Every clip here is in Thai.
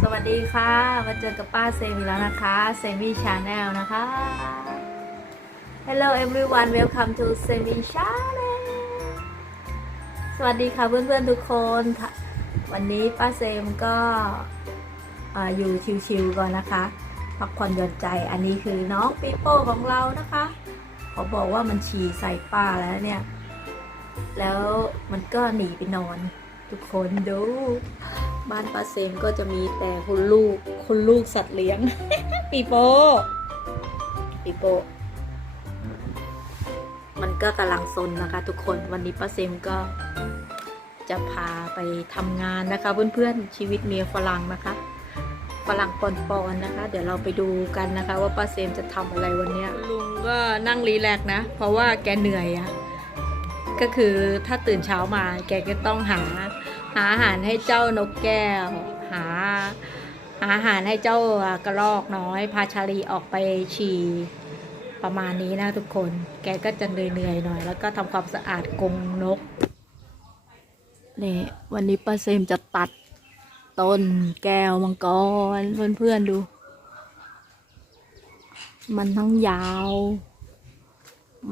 สวัสดีค่ะ มาเจอกับป้าเซมีแล้วนะคะเซมีชาแนลนะคะ Hello everyone welcome to Semi Channel สวัสดีค่ะเพื่อนๆทุกคนค่ะวันนี้ป้าเซมก็ออยู่ชิวๆก่อนนะคะ พักผ่อนหย่อนใจอันนี้คือน้องปีโป้ของเรานะคะเขาบอกว่ามันฉี่ใส่ป้าแล้วเนี่ย แล้วมันก็หนีไปนอน ทุกคนดู บ้านป้าเซมก็จะมีแต่คุณลูกคุณลูกสัตว์เลี้ยง ปีโป้ปีโป้มันก็กำลังซนนะคะ ทุกคนวันนี้ป้าเซมก็จะพาไปทำงานนะคะ เพื่อนๆชีวิตเมียฝรั่งนะคะฝรั่งปอนๆนะคะ เดี๋ยวเราไปดูกันนะคะ ว่าป้าเซมจะทำอะไรวันนี้ลุงก็นั่งรีแลกนะ เพราะว่าแกเหนื่อยอะก็คือถ้าตื่นเช้ามาแกก็ต้องหา หาอาหารให้เจ้านกแก้ว หาหาอาหารให้เจ้ากระรอกน้อย พาชาลีออกไปฉี่ประมาณนี้นะทุกคน แกก็จะเหนื่อยๆหน่อย แล้วก็ทำความสะอาดกรงนกนี่วันนี้ป้าเซมจะตัดต้นแก้วมังกรเพื่อนๆดู มันทั้งยาว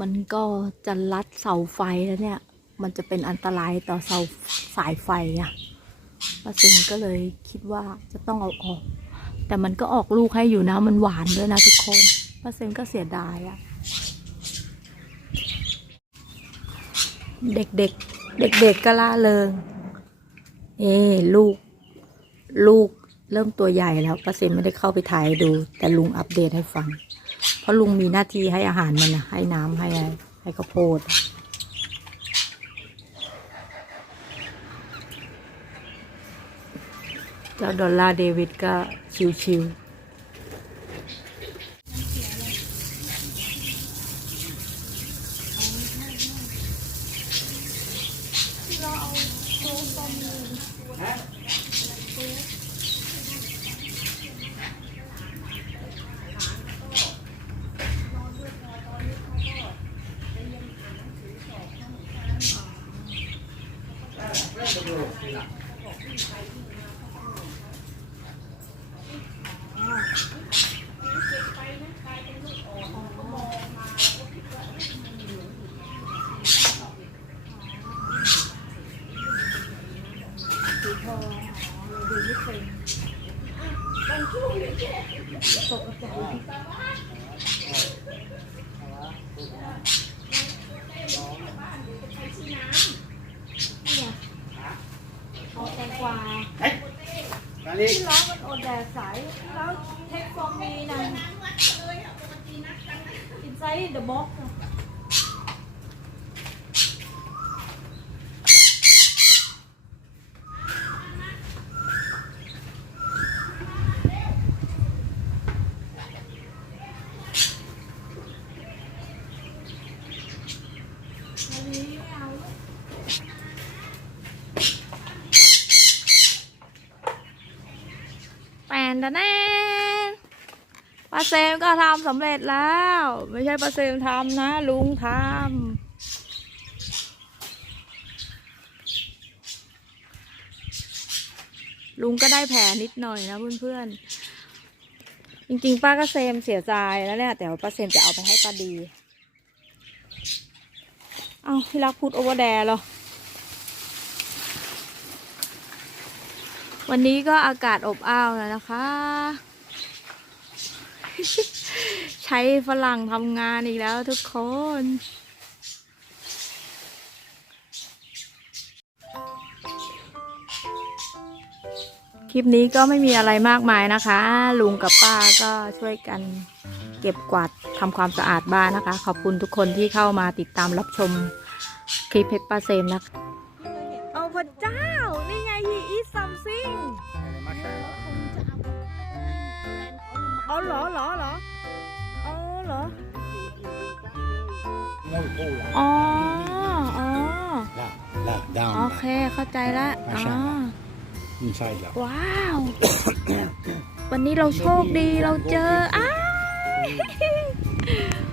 มันก็จะลัดเสาไฟแล้วเนี่ย มันจะเป็นอันตรายต่อเสาายไฟอะป้าเซนก็เลยคิดว่าจะต้องเอาออก แต่มันก็ออกลูกให้อยู่นะ มันหวานด้วยนะทุกคนป้าเซนก็เสียดายอะเด็กๆเด็กๆก็ล่าเริง เอ้ลูก ลูกเริ่มตัวใหญ่แล้วป้าเซนไม่ได้เข้าไปถ่ายดู แต่ลุงอัปเดตให้ฟัง เพราะลุงมีหน้าที่ให้อาหารมันนะให้น้ำให้อะไรให้ข้าวโพด เจ้าดอลลาร์เดวิดก็ชิวๆ เอาแตงกวา Kali. ที่ร้านมันอดแดดใสแล้วเทคฟอร์มีนะ inside the box อะอันนี้ไม่เอาลูก แปนดะแน่ปลาเซมก็ทำสำเร็จแล้ว ไม่ใช่ปลาเซมทำนะ ลุงทำลุงก็ได้แผลนิดหน่อยนะเพื่อนๆ จริงๆ ป้าก็เซมเสียใจแล้วเนี่ยแต่ว่าป้าเซมจะเอาไปให้ป้าดี เอาพี่รักพูดโอเวอร์แดร์หรอ วันนี้ก็อากาศอบอ้าวแล้วนะคะ ใช้ฝรั่งทำงานอีกแล้วทุกคนคลิปนี้ก็ไม่มีอะไรมากมายนะคะ ลุงกับป้าก็ช่วยกัน เก็บกวาดทำความสะอาดบ้านนะคะ ขอบคุณทุกคนที่เข้ามาติดตามรับชมคลิปเพชรป้าเซมนะคะเอาพระเจ้า นี่ไง he is something อ๋อเหรอเหรอเหรออ๋อเหรอ No, oh, อ๋ออ๋อ la, la, down. โอเค เข้าใจละอ๋อ Inside la. ว้าว วันนี้เราโชคดีเราเจออ้าย Yay!